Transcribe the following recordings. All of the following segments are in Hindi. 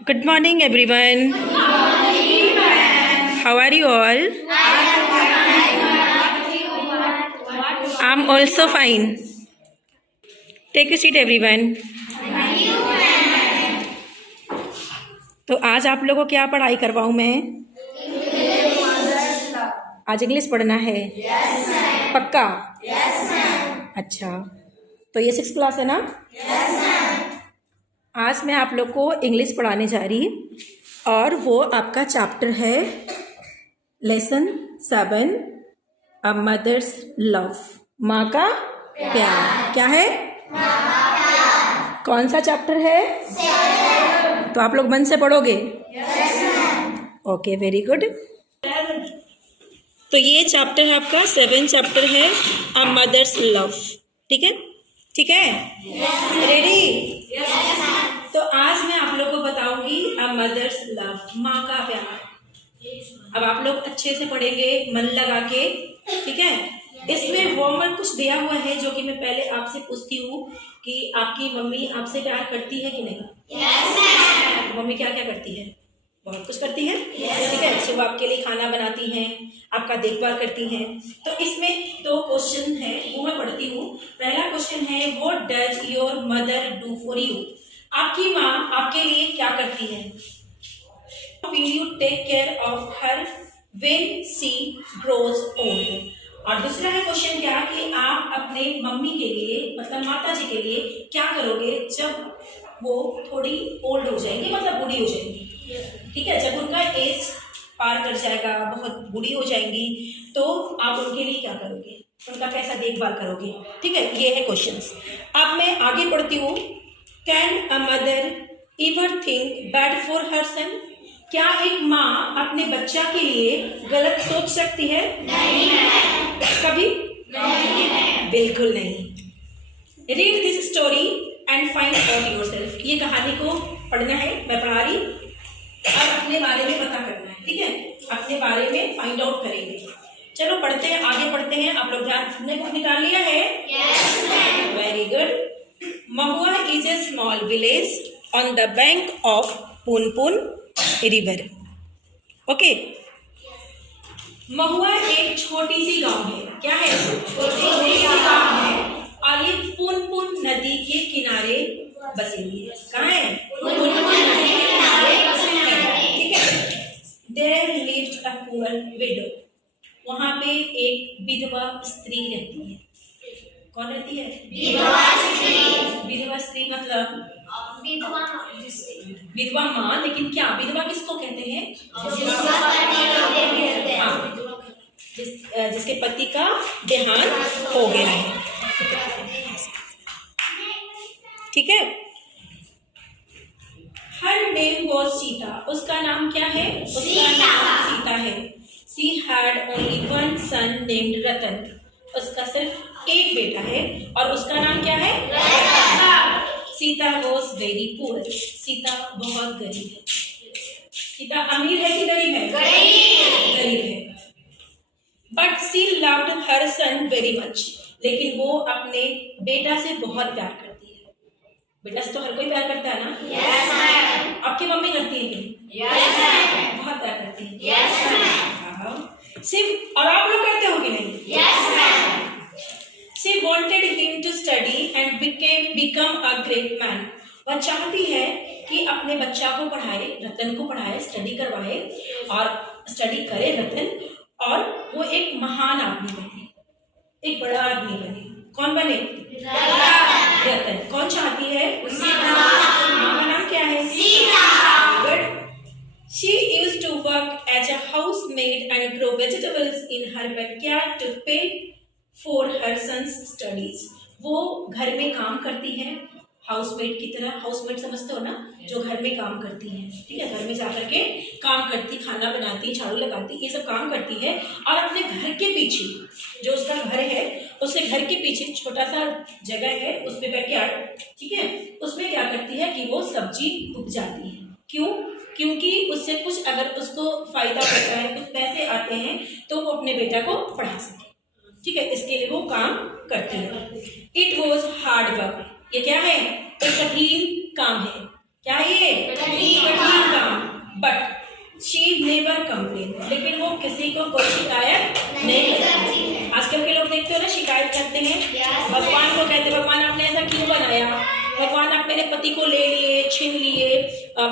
Good morning, everyone. Good morning, how are you all? I'm also fine. Take a seat, everyone. तो आज आप लोगों को क्या पढ़ाई करवाऊँ मैं? आज इंग्लिश पढ़ना है? Yes, ma'am. पक्का? Yes, ma'am. अच्छा, तो ये 6th क्लास है ना? Yes, ma'am. आज मैं आप लोग को इंग्लिश पढ़ाने जा रही और वो आपका चैप्टर है लेसन 7 अ मदर्स लव, माँ का प्यार। क्या है? माँ का प्यार। कौन सा चैप्टर है? 7। तो आप लोग मन से पढ़ोगे? Yes ma'am. Okay, very good. तो ये चैप्टर है आपका 7 चैप्टर है अ मदर्स लव। ठीक है? ठीक है? रेडी? यस। तो आज मैं आप लोगों को बताऊंगी अ मदर्स लव, माँ का प्यार। अब आप लोग अच्छे से पढ़ेंगे मन लगा के। ठीक है? इसमें होमवर्क कुछ दिया हुआ है जो कि मैं पहले आपसे पूछती हूँ कि आपकी मम्मी आपसे प्यार करती है कि नहीं? यस। मम्मी क्या क्या करती है? बहुत कुछ करती है। ठीक है? सुबह आपके लिए खाना बनाती हैं, आपका देखभाल करती हैं। तो इसमें 2 क्वेश्चन है वो मैं पढ़ती हूँ। पहला क्वेश्चन है what does your mother do for you? आपकी माँ आपके लिए क्या करती है? Will you take care of her when she grows old? और दूसरा है क्वेश्चन क्या कि आप अपने मम्मी के लिए मतलब माता जी के लिए क्या करोगे जब वो थोड़ी ओल्ड हो जाएंगी, मतलब बूढ़ी हो जाएंगी। ठीक है? जब उनका एज पार कर जाएगा, बहुत बूढ़ी हो जाएंगी, तो आप उनके लिए क्या करोगे, उनका कैसा देखभाल करोगे। ठीक है? ये है क्वेश्चंस। अब मैं आगे पढ़ती हूँ। Can a mother ever think bad for her son? क्या एक माँ अपने बच्चा के लिए गलत सोच सकती है? नहीं। कभी? नहीं। बिल्कुल नहीं। Read this story and find out yourself. ये कहानी को पढ़ना है, मैं पढ़ा रही, और अपने बारे में पता करना है। ठीक है? अपने बारे में फाइंड आउट करेंगे। चलो पढ़ते हैं, आगे पढ़ते हैं। आप लोग ध्यान ने बुक निकाल लिया है? Yes ma'am. Very good. Mahua is a small village on the bank of Punpun river. Okay, Mahua एक छोटी सी गांव है। क्या है? छोटी सी गांव है और ये पुनपुन नदी के किनारे बसी हुई है। कहाँ है? पुनपुन नदी के किनारे बसी है। ठीक है? There lived a poor widow. वहाँ पे एक विधवा स्त्री रहती है। कौन रहती है? विधवा स्त्री। विधवा स्त्री मतलब विधवा माँ। लेकिन क्या विधवा किसको कहते हैं? जिसके पति का देहांत हो गया है। ठीक है? Her name was Sita. उसका नाम क्या है? उसका नाम सीता है। She had only one son named Ratan. उसका सिर्फ एक बेटा है और उसका नाम क्या है? Ratan. Sita was very poor. Sita बहुत गरीब है। सीता अमीर है कि गरीब है? गरीब है। But she loved her son very much. लेकिन वो अपने बेटा से बहुत प्यार करती है। बेटा से तो हर कोई प्यार करता है ना? Yes ma'am. आपकी मम्मी करती है कि? Yes ma'am. बहुत प्यार करती है। Yes ma'am. सिर्फ और आप लोग करते हो कि नहीं? Yes ma'am. She wanted him to study and become a great man. वह चाहती है कि अपने बच्चा को पढ़ाए, रतन को पढ़ाए, स्टडी करवाए और स्टडी करे रतन, और वो एक महान आदमी बने, एक बड़ा आदमी बने। कौन बने? रतन। कौन चाहती है? माँ का नाम क्या है? Sita. Good. She used to work as a housemaid and grow vegetables in her backyard to pay for her son's studies. वो घर में काम करती है हाउसमेट की तरह। हाउसमेट समझते हो ना? जो घर में काम करती है। ठीक है? घर में जाकर के काम करती, खाना बनाती, झाड़ू लगाती, ये सब काम करती है। और अपने घर के पीछे जो उसका घर है, उसके घर के पीछे छोटा सा जगह है, उसमें बैकयार्ड। ठीक है? उसमें क्या करती है कि वो सब्जी उपजाती है। क्यों? क्योंकि उससे कुछ अगर उसको फायदा होता है, कुछ पैसे आते हैं, तो वो अपने बेटा को पढ़ा सके। ठीक है? इसके लिए वो काम करती है। It was hard work. ये क्या है? एक कठिन काम है। क्या है ये? कठिन कंप्लेन, लेकिन वो किसी को कोई शिकायत नहीं करती। आजकल के लोग देखते हो ना, शिकायत करते हैं, भगवान को कहते हैं भगवान आपने ऐसा क्यों बनाया, भगवान आप मेरे पति को ले लिए, छीन लिए,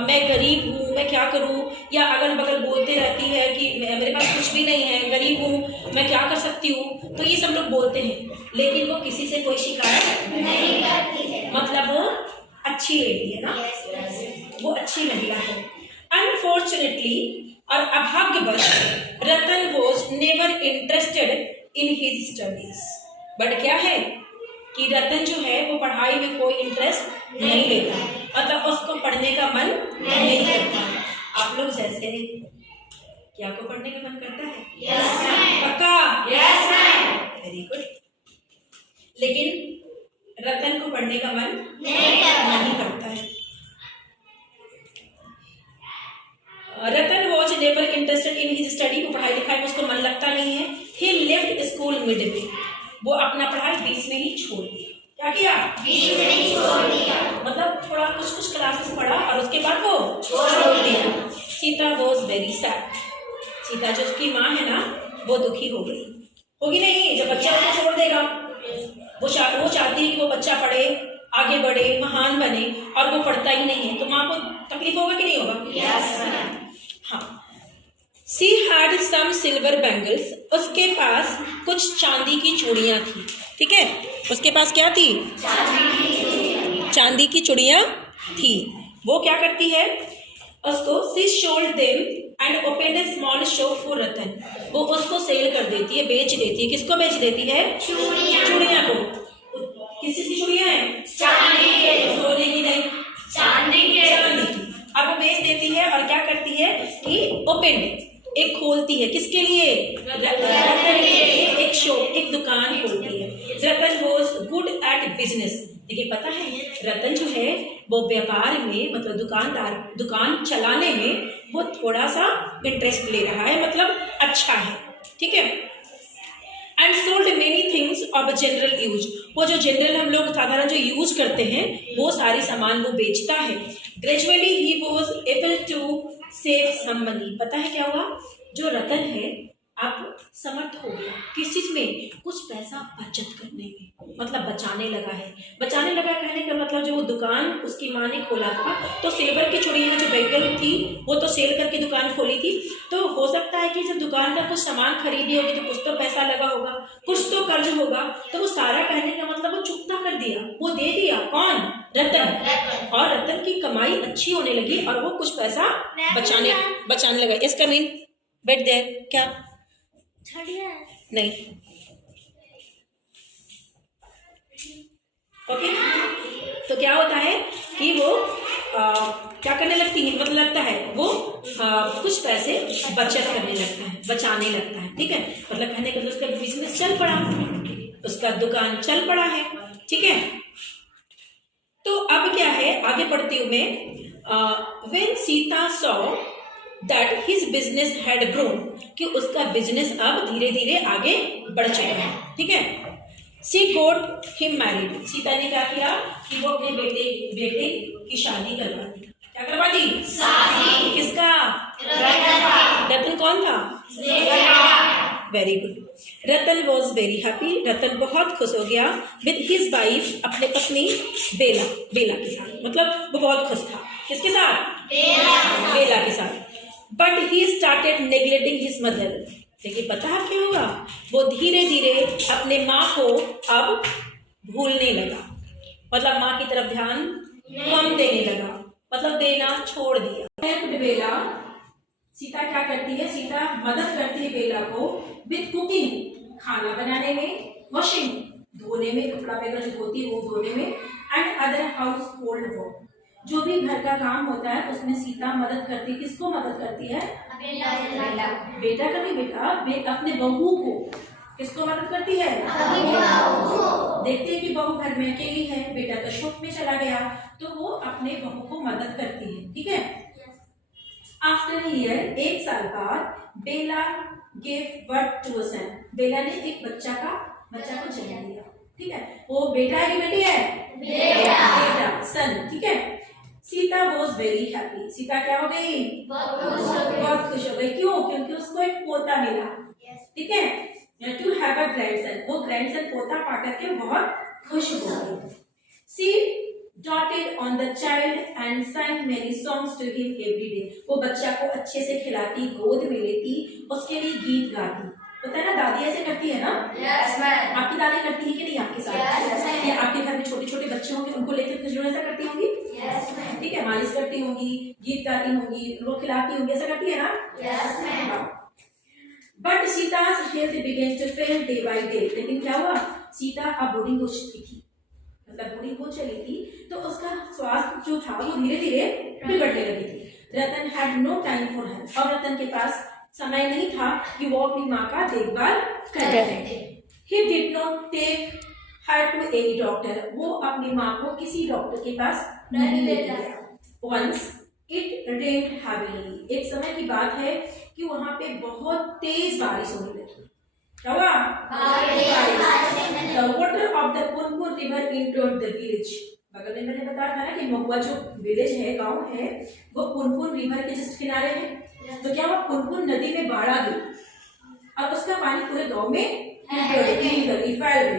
मैं गरीब हूँ, मैं क्या करूँ, या अगल बगल बोलते रहती है कि मेरे पास कुछ भी नहीं है, गरीब हूँ, मैं क्या कर सकती हूँ। तो ये सब लोग बोलते हैं, लेकिन वो किसी से कोई शिकायत नहीं करती है। मतलब वो अच्छी लेडी है ना, वो अच्छी महिला है। अनफॉर्चुनेटली और अभाग्यवश Ratan was never interested in his studies. But क्या है कि रतन जो है वो पढ़ाई में कोई इंटरेस्ट नहीं लेता, मतलब उसको पढ़ने का मन नहीं करता। आप लोग जैसे, क्या को पढ़ने का मन करता है? Yes ma'am. पक्का? Yes ma'am. Very good. लेकिन रतन को पढ़ने का मन नहीं करता है। Ratan was never interested in his study, वो पढ़ाई लिखाई में उसको मन लगता नहीं है। He left school midway, वो अपना पढ़ाई बीच में ही छोड़ दिया। क्या किया? बीच में ही छोड़ दिया, मतलब थोड़ा कुछ क्लासेस पढ़ा और उसके बाद वो छोड़ दिया। Sita was very sad, Sita जो उसकी माँ है ना, वो दुखी हो गई। होगी नहीं, जब बच्चा उसे छोड़ देगा, वो चाहती है कि वो बच्चा पढ़े, आगे बढ़े, महान बने, और वो पढ़ता ही नहीं है, तो माँ को तकलीफ होगा कि नहीं होगा? यस। हाँ। She had some silver bangles, उसके पास कुछ चांदी की चूड़ियाँ थी। ठीक है, उसके पास क्या थी? चांदी की चूड़ियाँ थी। वो क्या करती है, उसको she sold them and opened a small shop for रतन, वो उसको सेल कर देती है, बेच देती है। किसको बेच देती है? चूड़ियाँ को। किस चीज की चूड़ियाँ हैं? चांदी के। सोने की नहीं, चांदी के। अब वो बेच देती है और क्या करती है कि ओपन, एक खोलती है। किसके लिए? रतन के लिए एक शॉप, एक दुकान खोलती है। Ratan was good at business, देखिए पता है रतन जो है वो व्यापार में, मतलब दुकान चलाने में वो थोड़ा सा इंटरेस्ट ले रहा है, मतलब अच्छा है। ठीक है। And sold many things of general use, वो जो जनरल हम लोग साधारण जो यूज करते हैं वो सारी सामान वो बेचता है। Gradually he was able to save some money, पता है क्या हुआ, जो रतन है अब समर्थ हो गया किस चीज में? कुछ पैसा बचत करने में, मतलब बचाने लगा है। बचाने लगा कहने का मतलब जो वो दुकान उसकी माँ ने खोला था, तो सिल्वर की चूड़ियाँ जो बैंगल थी वो तो सेल करके दुकान खोली थी, तो हो सकता है कि जब दुकान का कुछ सामान खरीदी होगी तो कुछ तो पैसा लगा होगा, कुछ तो कर्ज होगा, तो वो सारा कहने का मतलब वो चुकता कर दिया, वो दे दिया। कौन? रतन। और रतन की कमाई अच्छी होने लगी और वो कुछ पैसा बचाने लगा। इसका मीन बैठ देयर क्या नहीं, ओके। तो क्या होता है कि वो क्या करने लगती है, मतलब लगता है वो कुछ पैसे बचत करने लगता है, बचाने लगता है। ठीक है, मतलब कहने का उसका बिजनेस चल पड़ा, उसका दुकान चल पड़ा है। ठीक है, तो अब क्या है, आगे बढ़ती हूँ मैं। When Sita saw that his business had grown, कि उसका बिजनेस अब धीरे धीरे आगे बढ़ चुका है। ठीक है, सी गॉट हिम मैरिड, सीता ने क्या किया कि वो अपने बेटे की शादी करवा दी। क्या करवा दी? शादी। किसका? रतन कौन था? Very good. Ratan was very happy, Ratan बहुत खुश हो गया विद हिज वाइफ, अपने पत्नी बेला के साथ, मतलब वो बहुत खुश था। किसके साथ? बेला के साथ। But he started neglecting his mother, देखिए पता है क्या हुआ, वो धीरे धीरे अपने माँ को अब भूलने लगा, मतलब माँ की तरफ ध्यान कम देने लगा, मतलब देना छोड़ दिया। हेल्प्ड बेला, सीता क्या करती है, सीता मदद करती है बेला को विद कुकिंग, खाना बनाने में, वॉशिंग, धोने में, कपड़ा वगैरह जो धोती है वो धोने में, and other house hold work, जो भी घर का काम होता है उसमें सीता मदद करती है। किसको मदद करती है? बेटा का भी बेटा अपने बहू को, किसको मदद करती है? देखते हैं कि बहू घर में अकेली है, बेटा तो शॉप में चला गया, तो वो अपने बहू को मदद करती है। ठीक है, आफ्टर ईयर, एक साल बाद, बेला गेव बर्थ टू अ सन, बेला ने एक बच्चा को जन्म दिया। ठीक है, वो बेटा है कि बेटी है? बेटा, सन। ठीक है, Sita was very happy. Sita क्या हो गई? बहुत खुश हो गई। क्यों? क्योंकि उसको एक पोता मिला। ठीक है, टू हैव अ ग्रैंडसन। वो ग्रैंडसन पोता पाकर के बहुत खुश हो गई। सी doted on the child and sang many songs to him every day. वो बच्चा को अच्छे से खिलाती, गोद में लेती, उसके लिए गीत गाती। पता है ना, दादी ऐसे करती है ना? Yes, ma'am. आपकी दादी करती है कि नहीं आपके साथ? Yes, ma'am. या आपके घर में छोटे छोटे बच्चे होंगे, उनको लेकर कुछ ऐसा करती होंगी? Yes, ma'am. ठीक है, मालिश करती होंगी, गीत गाती होंगी, उनको खिलाती होंगी, ऐसा करती है ना? Yes, ma'am. But Sita's health began to fail day by day. लेकिन क्या हुआ? सीता अब बूढ़ी हो चुकी थी, मतलब बूढ़ी हो चली थी, तो उसका स्वास्थ्य जो था वो धीरे धीरे बिगड़ने लगी थी। Ratan had no time for her, और रतन के पास समय नहीं था कि वो अपनी माँ का देखभाल करे। He did not take her to any doctor. वो अपनी माँ को किसी डॉक्टर के पास नहीं ले गया। Once it rained heavily. एक समय की बात है कि वहां पे बहुत तेज बारिश होने लगी। क्या हुआ? The water of the Punpun river entered the village. बगल में मैंने बताया था ना कि महुआ जो विलेज है, गांव है, वो पुनपुन रिवर के जस्ट किनारे है। तो क्या हुआ? पुनपुन नदी में बाढ़ आ गई। अब उसका पानी पूरे गांव में फैल गया।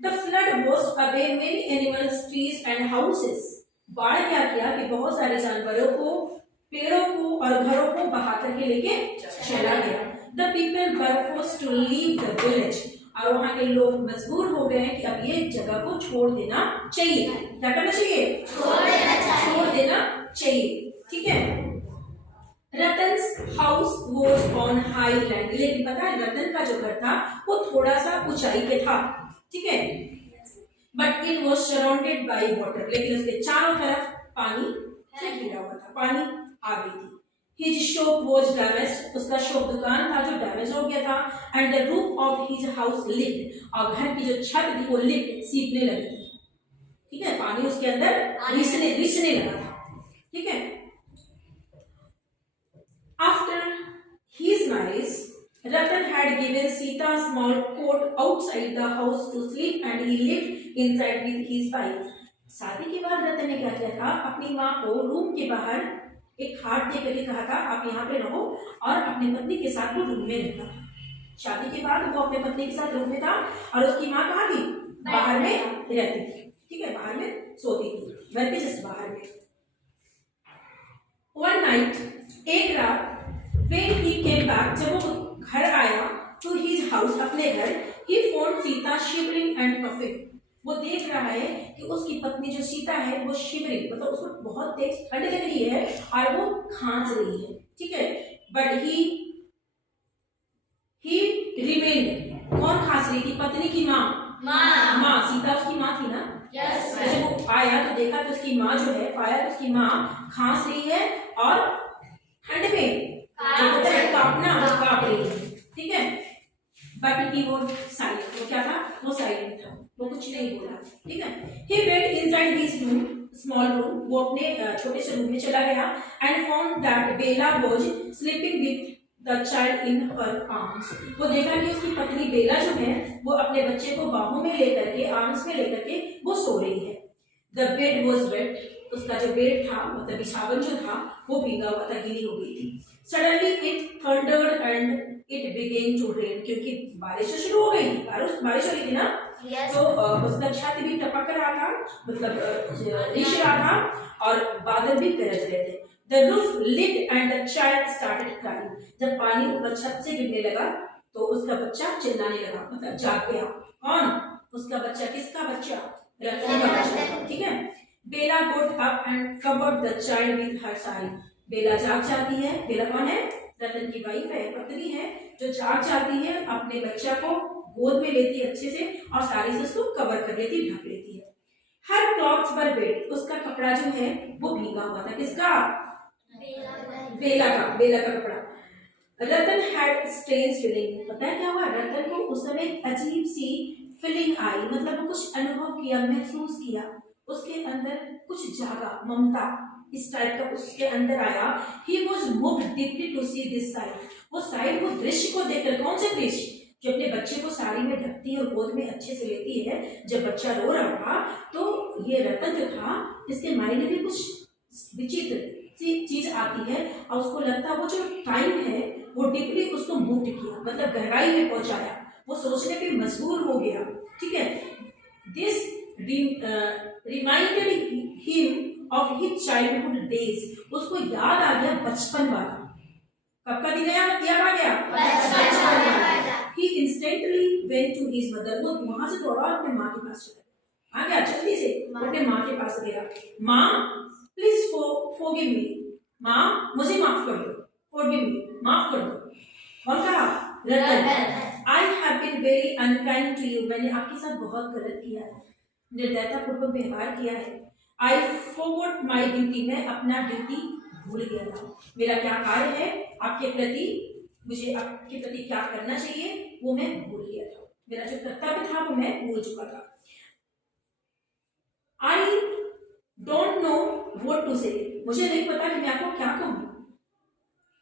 The flood washed away many animals, trees and houses. बाढ़ क्या किया कि बहुत सारे जानवरों को, पेड़ों को और घरों को बहा करके लेके चला गया। The people were forced to leave the village. और वहाँ के लोग मजबूर हो गए कि अब ये जगह को छोड़ देना चाहिए। क्या करना चाहिए? छोड़ देना चाहिए। ठीक है। Ratan's house was on high land. लेकिन पता है, रतन का जो घर था वो थोड़ा सा ऊंचाई पे था। ठीक है, but it was surrounded by water. लेकिन उसके चारों तरफ पानी से घिरा हुआ था, पानी आ गई थी। His shop was damaged. उसका शॉप दुकान था जो डैमेज हो गया था। And the roof of his house leaked. और घर की जो छत थी वो leaked, सीपने लगी थी। ठीक है, पानी उसके अंदर रिसने लगा था। ठीक है। After his marriage, Ratan had given Sita a small cot outside the house to sleep, and he lived inside with his wife. शादी के बाद रतन ने क्या किया था? अपनी माँ को रूम के बाहर एक खाट दे करके कहा था, आप यहाँ पे रहो, और अपनी पत्नी के साथ वो रूम में रहता। शादी के बाद वो अपने पत्नी के साथ रूम में था, और उसकी माँ कहाँ थी? बाहर में रहती थी। ठीक है, बाहर में सोती थी, घर के जस्ट बाहर में। One night, एक रात, when he came back, जब वो घर आया to his house, अपने घर, he found Sita shivering and coughing. वो देख रहा है कि उसकी पत्नी जो सीता है वो शिवरिंग, मतलब उसको बहुत तेज ठंड लग रही है और वो खांस रही है। ठीक है, बट ही रिमेन्ड। कौन खांस रही थी? पत्नी की माँ। माँ सीता उसकी माँ थी ना? Yes, जब वो आया तो देखा तो उसकी माँ जो है, पाया तो उसकी माँ खांस रही है और ठंड में कांप रही है। ठीक है, बट ही वो साइलेंट। वो क्या था? वो साइलेंट था, वो कुछ नहीं बोला। ठीक है। He went inside his room, small room. वो अपने छोटे से रूम में चला गया and found that Bella was sleeping with the child in her arms. वो देखा कि उसकी पत्नी बेला जो है वो अपने बच्चे को बाहों में लेकर के, आर्म्स में लेकर के वो सो रही है। The bed was wet. उसका जो बेड था, मतलब बिछावन जो था, वो भीगा हुआ था, गीली हो गई थी। Suddenly it thundered and it began to rain. क्योंकि बारिश शुरू हो गई थी, बारिश हो रही थी ना? Yes. तो उसका छत भी टपक रहा था, मतलब रिश रहा था, और बादल भी गरज रहे थे। The roof leaked and the child started crying. जब पानी ऊपर छत से गिरने लगा तो उसका बच्चा चिल्लाने लगा, मतलब जाग गया। कौन? उसका बच्चा। किसका बच्चा? रतन का बच्चा। ठीक है। बेला got up and covered the child with her sari. बेला जाग जाती है। बेला कौन है? रतन की वाइफ है, पत्नी है, जो जाग जाती है, अपने बच्चा को गोद में लेती है अच्छे से और साड़ी से उसको कवर कर लेती है, ढक लेती है। हर क्लॉथ्स वर वेट। उसका कपड़ा जो है वो भीगा हुआ था। किसका? बेला का कपड़ा। रतन हैड स्ट्रेंज फीलिंग। पता है क्या हुआ? रतन को उस समय अजीब सी फीलिंग आई, मतलब वो कुछ अनुभव किया, महसूस किया, उसके अंदर कुछ जागा, ममता इस टाइप का उसके अंदर आया। He was moved deeply to see this sight. वो साइड, वो दृश्य को देखकर, कौन सा दृश्य? जो अपने बच्चे को साड़ी में ढकती है और गोद में अच्छे से लेती है। जब बच्चा रो रहा था तो ये रतन जो था, इसके माइंड में कुछ विचित्र सी चीज आती है और उसको लगता है वो जो टाइम है वो डीपली उसको मूव किया, मतलब गहराई में पहुंचाया, वो सोचने पे मजबूर हो गया। ठीक है, this reminded him of his childhood days, उसको याद आ गया बचपन वाला। कब का दिन याद आ गया? He instantly went to his mother, वो वहां से दौड़ा अपने माँ के पास चला, आ गया जल्दी से अपने माँ के पास गया। माँ प्लीज forgive me, माँ मुझे माफ कर दो, forgive me माफ कर दो। कौन कहा? रतन। I have been very unkind to you, मैंने आपके साथ बहुत गलत किया है, निर्दयतापूर्वक व्यवहार किया है। I forgot my duty, मैं अपना ड्यूटी भूल गया था, मेरा क्या कार्य है आपके प्रति, मुझे आपके प्रति क्या करना चाहिए वो मैं भूल गया था, मेरा जो कर्तव्य था वो मैं भूल चुका था। I don't know what to say, मुझे नहीं पता कि मैं आपको क्या कहूँ।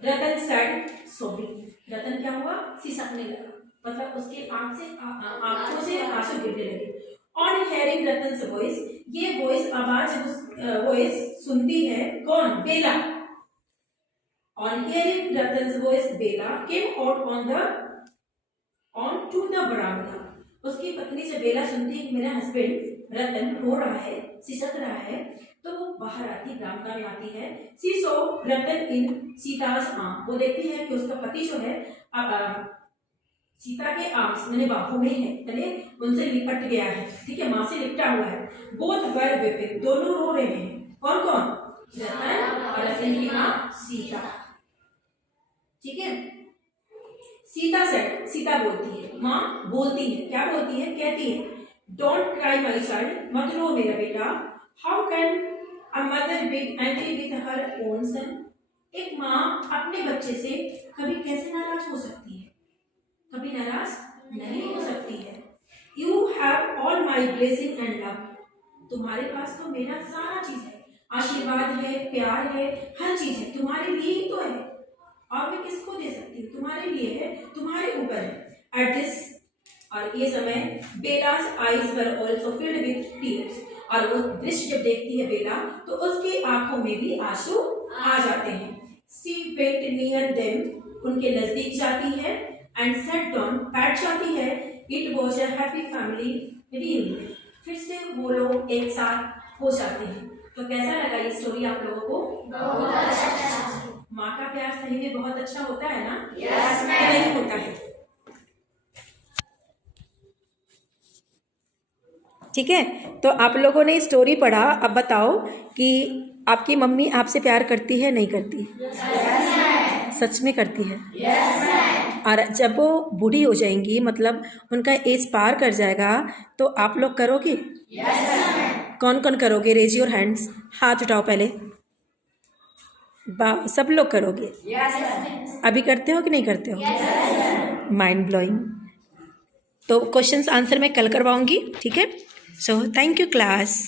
रतन said sorry, रतन क्या हुआ? सिसकने लगा, मतलब उसके आंखों से आंसू गिरने लगे। On hearing रतन वॉइस, ये वॉइस आवाज वॉइस सुनती है कौन? बेला। On hearing Ratan's voice, Bela came out onto the veranda. उसकी पत्नी से बेला सुनती है कि मेरा हस्बैंड रतन रो रहा है, सिसक रहा है, तो वो बाहर आती, बरामदा में आती है। She saw Ratan in सीता's arms, वो देखती है कि उसका पति जो है सीता के आर्म्स मैंने बाहों में है, मैंने उनसे लिपट गया है। ठीक है, माँ से लिपटा हुआ है। Both were weeping, दोनों रो रहे हैं। कौन कौन? रतन और रतन की माँ सीता। ठीक है, सीता सेड, सीता बोलती है, माँ बोलती है, क्या बोलती है? कहती है डोंट क्राई माई चाइल्ड, मत रो मेरा बेटा। How can a mother be angry with her own son, एक माँ अपने बच्चे से कभी कैसे नाराज हो सकती है? कभी नाराज नहीं हो सकती है। You have all my blessing and love, तुम्हारे पास तो मेरा सारा चीज है, आशीर्वाद है, प्यार है, हर चीज है तुम्हारे लिए ही तो है, और मैं किसको दे सकती हूँ? तुम्हारे लिए है, तुम्हारे ऊपर है। एट दिस, और ये समय बेला's eyes were also filled with tears, और वो दृश्य जब देखती है बेला तो उसकी आंखों में भी आंसू आ जाते हैं। She went near them, उनके नजदीक जाती है, and sat down, बैठ जाती है। It was a happy family reunion, फिर से वो लोग एक साथ हो जाते हैं। तो कैसा लगा ये स्टोरी आप लोगों को? बहुत अच्छा। माँ का प्यार सही में बहुत अच्छा होता है ना? Yes, नहीं होता है। ठीक है, तो आप लोगों ने स्टोरी पढ़ा, अब बताओ कि आपकी मम्मी आपसे प्यार करती है नहीं करती? yes, सच में करती है? yes, और जब वो बूढ़ी हो जाएंगी, मतलब उनका एज पार कर जाएगा, तो आप लोग करोगे? yes, कौन कौन करोगे? रेज योर हैंड्स, हाथ उठाओ पहले। सब लोग करोगे? yes, अभी करते हो कि नहीं करते हो? yes, mind blowing. तो क्वेश्चंस आंसर मैं कल करवाऊंगी। ठीक है, सो थैंक यू क्लास।